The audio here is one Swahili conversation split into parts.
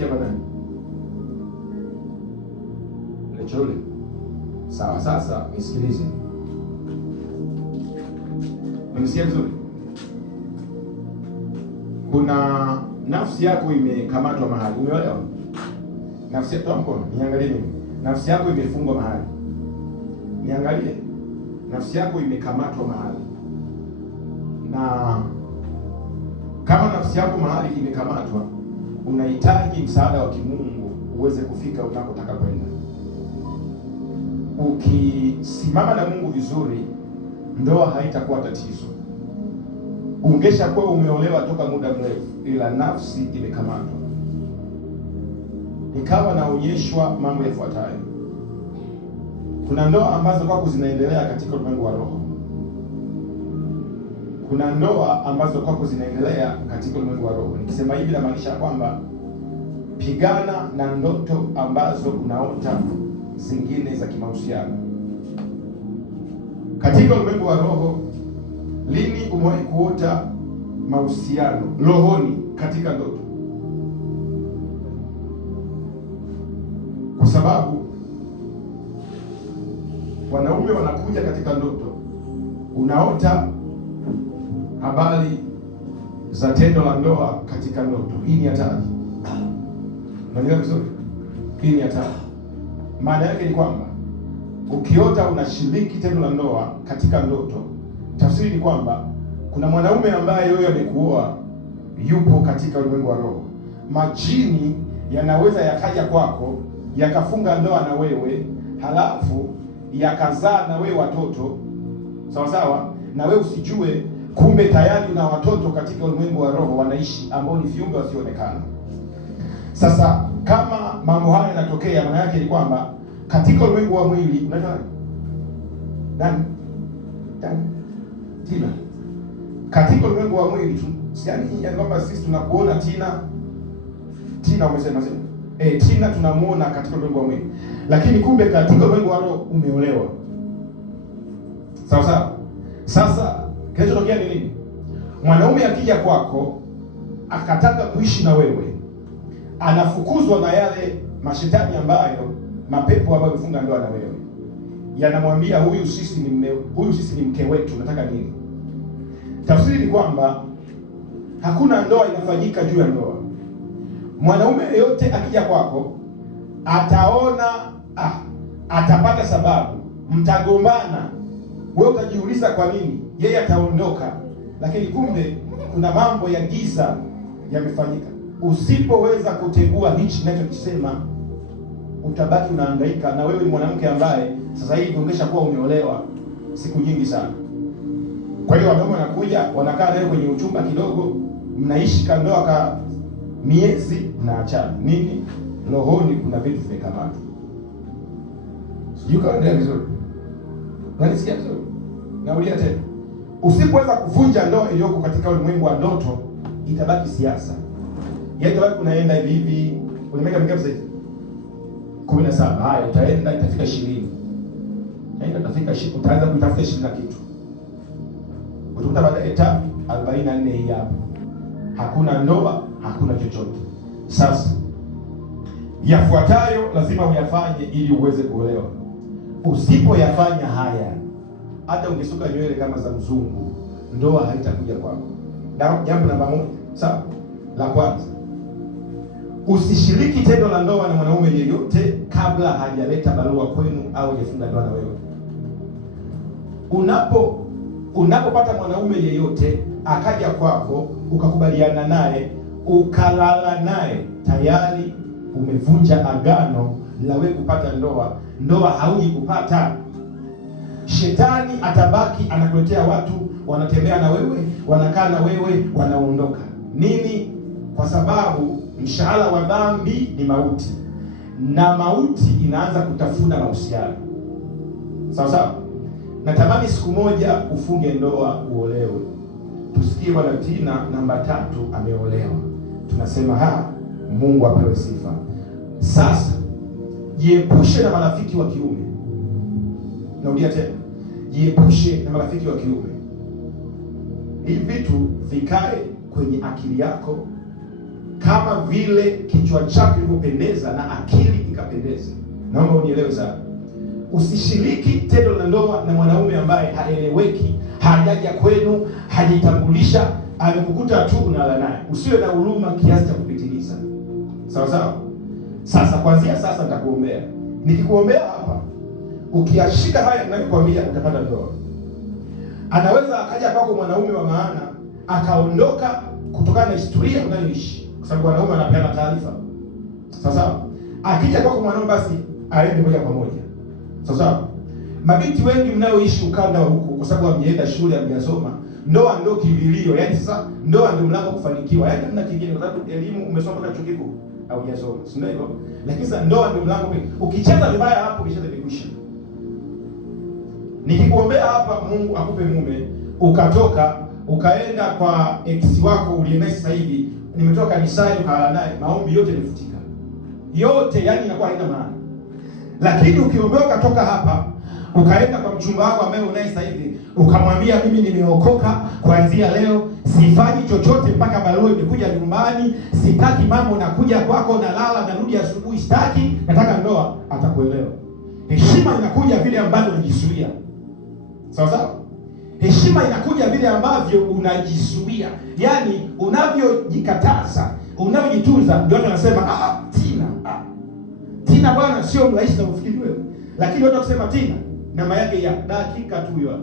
Umesikia bwana? Lechole. Sawa, sasa nisikilize. Umesikia vizuri? Kuna nafsi yako imekamatwa mahali. Umeelewa? Nafsi yako, toa mkono, niangalie mimi. Nafsi yako imefungwa mahali. Niangalie. Nafsi yako imekamatwa mahali. Na kama nafsi yako mahali imekamatwa, unahitaji msaada wa kimungu uweze kufika unakotaka kwenda. Ukisimama na Mungu vizuri, ndoa haitakuwa tatizo. Ungeshakuwa umeolewa toka muda mrefu, ila nafsi imekamatwa. Nikawa naonyeshwa mambo yafuatayo. Kuna ndoa ambazo kwako zinaendelea katika ulimwengu wa roho. Kuna ndoa ambazo kwako zinaendelea katika ulimwengu wa roho. Nikisema hivi namaanisha kwamba pigana na ndoto ambazo unaota zingine za kimahusiano. Katika ulimwengu wa roho, lini umewahi kuota mahusiano rohoni katika ndoto? Kwa sababu wanaume wanakuja katika ndoto, unaota habari za tendo la ndoa katika ndoto. Hii ni hatari. Unaelewa vizuri? Hii ni hatari. Maana yake ni kwamba ukiota unashiriki tendo la ndoa katika ndoto, tafsiri ni kwamba kuna mwanaume ambaye yeye amekuoa yupo katika ulimwengu wa roho. Majini yanaweza yakaja kwako yakafunga ndoa na wewe, halafu yakazaa na wewe watoto, sawa sawa, na wewe usijue, kumbe tayari una watoto katika ulimwengu wa roho wanaishi, ambao ni viumbe wasioonekana. Sasa kama mambo haya yanatokea, maana yake ni kwamba katika ulimwengu wa mwili unaitwa nani? Tina. Katika ulimwengu wa mwili yani kwamba sisi tunakuona Tina umesema sema. Tina tunamuona katika ulimwengu wa mwili. Lakini kumbe katika ulimwengu wa roho umeolewa. Sawa sawa. Sasa kinachotokea ni nini? Mwanaume akija kwako akataka kuishi na wewe, anafukuzwa na yale mashetani ambayo, mapepo ambayo yamefunga ndoa na wewe. Yanamwambia huyu sisi ni mke wetu, unataka nini? Tafsiri ni kwamba hakuna ndoa inafanyika juu ya ndoa. Mwanaume yeyote akija kwako ataona atapata sababu, mtagombana, wewe utajiuliza kwa nini, yeye ataondoka, lakini kumbe kuna mambo ya giza yamefanyika. Usipoweza kutegua hichi ninachokisema, utabaki unahangaika, na wewe ni mwanamke ambaye sasa hivi ungeshakuwa umeolewa siku nyingi sana. Kwa hiyo wanaume wanakuja, wanakaa nawe kwenye uchumba kidogo, mnaishi kandoa ka miezi, mnaachana. Nini? Rohoni kuna vitu vimekamatwa. Sijui kaendelea vizuri. Unanisikia vizuri? Naulia tena. Usipoweza kuvunja ndoa iliyoko katika ulimwengu wa ndoto, itabaki siasa. Itabaki unaenda hivi hivi, unameka mingapi sasa? 17. Haya, utaenda itafika 20. Itafika 20, utaanza kutafuta 20 na kitu. Utakuta baadaye 44 hii hapa. Hakuna ndoa, hakuna chochote. Sasa yafuatayo lazima uyafanye ili uweze kuolewa. Usipoyafanya haya, hata ungesuka nywele kama za mzungu, ndoa haitakuja kwako. Jambo namba 1, sawa? La kwanza, usishiriki tendo la ndoa na mwanaume yeyote kabla hajaleta barua kwenu au hajafunga ndoa na wewe. Unapopata mwanaume yeyote akaja kwako, ukakubaliana naye, ukalala naye, tayari umevunja agano la wewe kupata ndoa. Ndoa hauji kupata. Shetani atabaki anakuletea watu, wanatembea na wewe, wanakaa na wewe, wanaondoka. Nini? Kwa sababu mshahara wa dhambi ni mauti, na mauti inaanza kutafuna mahusiano. Sawa sawa? Natamani siku moja ufunge ndoa, uolewe. Tusikie bwana Tina namba 3 ameolewa. Tunasema Mungu apewe sifa. Sasa jiepushe na marafiki wa kiume. Narudia tena. Jiepushe na marafiki wa kiume. Hivi vitu vikae kwenye akili yako, kama vile kichwa chako kilivyopendeza na akili ikapendeza. Naomba unielewe sana. Usishiriki tendo la ndoa na mwanaume ambaye haeleweki, hajaja kwenu, hajitambulisha, amekukuta tu unalala naye. Usiwe na huruma kiasi cha kupitiliza. Sawa sawa? Sasa kuanzia sasa nitakuombea. Nikikuombea hapa, ukiashika haya ninayokuambia utapata ndoa. Anaweza akaja kwako mwanaume wa maana akaondoka kutokana na historia unayoishi, kwa sababu wanaume wanapeana taarifa. Sasa akija kwako mwanaume basi aende moja kwa moja. Sasa mabinti wengi mnaoishi ukanda wa huko, kwa sababu hamjaenda shule, hamjasoma, ndoa ndio kimbilio. Yaani sasa ndoa ndio mlango kufanikiwa. Yaani hamna kingine, kwa sababu elimu umesoma mpaka chuo kikuu au hujasoma, si ndio hivyo? Lakini sasa ndoa ndio mlango. Ukicheza vibaya hapo kisha imekwisha. Nikikuombea hapa Mungu akupe mume, ukatoka ukaenda kwa ex wako uliyenaye sasa hivi, nimetoka kanisani ukalala naye, maombi yote yamefutika. Yote, yani inakuwa haina maana. Lakini ukiombea ukatoka hapa, ukaenda kwa mchumba wako ambaye unaye sasa hivi, ukamwambia mimi nimeokoka, kuanzia leo sifanyi chochote mpaka barua imekuja nyumbani, sitaki mambo nakuja kwako na lala narudi asubuhi, sitaki, nataka ndoa, atakuelewa. Heshima inakuja vile ambavyo unajizuia. Sawa sawa? Heshima inakuja vile ambavyo unajizuia. Yaani unavyojikataza, unavyojitunza, ndio watu wanasema Tina bwana sio mrahisi na kufikiri wewe. Lakini watu wakisema Tina, namba yake ya dakika tu hiyo.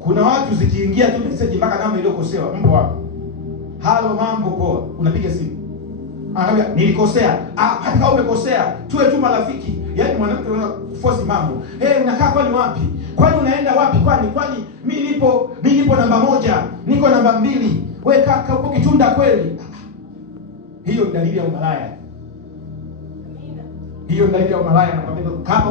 Kuna watu zikiingia tu message mpaka namba iliyokosewa, mpo hapo. Halo, mambo poa, unapiga simu. Anaambia nilikosea. Hata kama umekosea, tuwe tu marafiki. Yaani mwanamke force mambo. Unakaa kwani wapi? Kwani unaenda wapi? Kwani mimi nipo namba 1, niko namba 2. Wewe kaka uko kitunda kweli? Hiyo ni dalili ya umalaya. Hiyo ni dalili ya umalaya, nakwambia kama